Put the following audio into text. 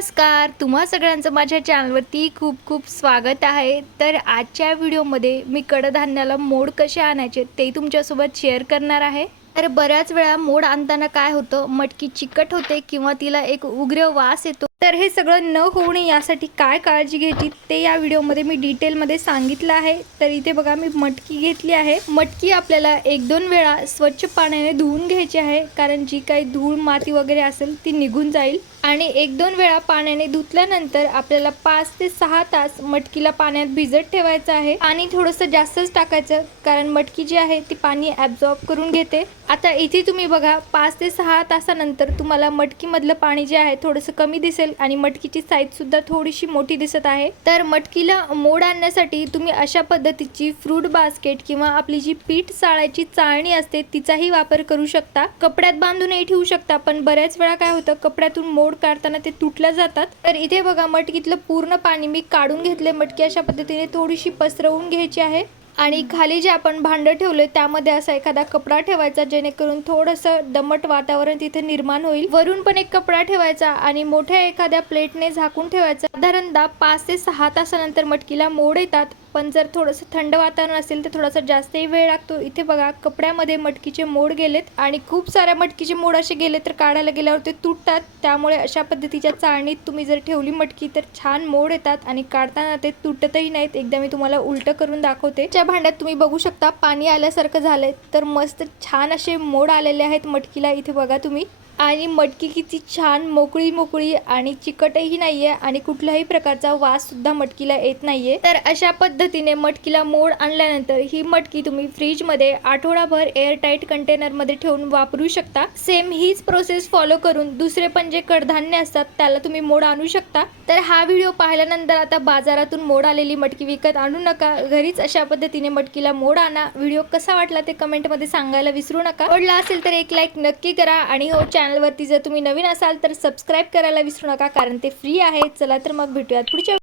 नमस्कार. तुम्हा सगळ्यांचं माझ्या चॅनलवरती खूप खूप स्वागत आहे. तर आजच्या व्हिडिओमध्ये मी कडधान्याला मोड कसे आणायचे ते तुमच्यासोबत शेअर करणार आहे. तर बऱ्याच वेळा मोड आणताना काय होतं मटकी चिकट होते किंवा तिला एक उग्र वास येतो. तर हे सगळं न होऊ नये यासाठी काय काळजी घ्यायची ते या व्हिडिओमध्ये मी डिटेलमध्ये सांगितलं आहे. तर इथे बघा मी मटकी घेतली आहे. मटकी आपल्याला एक दोन वेळा स्वच्छ पाण्याने धुवून घ्यायची आहे. कारण जी काही धूळ माती वगैरे असेल ती निघून जाईल. आणि एक दोन वेळा पाण्याने धुतल्यानंतर आपल्याला पाच ते सहा तास मटकीला पाण्यात भिजत ठेवायचं आहे. आणि थोडंसं जास्तच टाकायचं कारण मटकी जी आहे ती पाणी ॲब्झॉर्ब करून घेते. आता इथे तुम्ही बघा पाच ते सहा तासानंतर तुम्हाला मटकीमधलं पाणी जे आहे थोडंसं कमी दिसेल आणि मटकीची साईज सुद्धा थोडीशी मोठी दिसत आहे. तर मटकीला मोड आणण्यासाठी तुम्ही अशा पद्धतीची फ्रूट बास्केट किंवा आपली जी पीठ चाळायची चाळणी असते तिचाही वापर करू शकता. कपड्यात बांधूनही ठेवू शकता पण बऱ्याच वेळा काय होतं कपड्यातून मोड काढताना ते तुटल्या जातात. तर इथे बघा मटकीतलं पूर्ण पाणी मी काढून घेतले मटकी अशा पद्धतीने थोडीशी पसरवून घ्यायची आहे. आणि खाली जे आपण भांडं ठेवलं त्यामध्ये असा एखादा कपडा ठेवायचा जेणेकरून थोडंसं दमट वातावरण तिथे निर्माण होईल. वरून पण एक कपडा ठेवायचा आणि मोठ्या एखाद्या प्लेटने झाकून ठेवायचा. साधारणतः पाच ते सहा तासानंतर मटकीला मोड येतात. पण जर थोडंसं थंड वातावरण असेल तर थोडासा जास्तही वेळ लागतो. इथे बघा कपड्यामध्ये मटकीचे मोड गेलेत आणि खूप साऱ्या मटकीचे मोड असे गेले तर काढायला गेल्यावर ते तुटतात. त्यामुळे अशा पद्धतीच्या चाळणीत तुम्ही जर ठेवली मटकी तर छान मोड येतात आणि काढताना ते तुटतही नाहीत. एकदा मी तुम्हाला उलटं करून दाखवते. त्या भांड्यात तुम्ही बघू शकता पाणी आल्यासारखं झालंय. तर मस्त छान असे मोड आलेले आहेत मटकीला. इथे बघा तुम्ही. आणि मटकी किती छान मोकळी मोकळी आणि चिकटही नाहीये आणि कुठल्याही प्रकारचा वास सुद्धा मटकीला येत नाहीये. तर अशा पद्धतीने मटकीला मोड आणल्यानंतर ही मटकी तुम्ही फ्रीजमध्ये आठवडाभर एअरटाईट कंटेनरमध्ये ठेवून वापरू शकता. सेम हीच प्रोसेस फॉलो करून दुसरे पण जे कडधान्य असतात त्याला तुम्ही मोड आणू शकता. तर हा व्हिडिओ पाहिल्यानंतर आता बाजारातून मोड आलेली मटकी विकत आणू नका. घरीच अशा पद्धतीने मटकीला मोड आणा. व्हिडिओ कसा वाटला ते कमेंटमध्ये सांगायला विसरू नका. आवडला असेल तर एक लाईक नक्की करा. आणि हो चॅनलवरती जर तुम्ही नवीन असाल तर सबस्क्राईब करायला विसरू नका कारण ते फ्री आहे. चला तर मग भेटूयात पुढच्या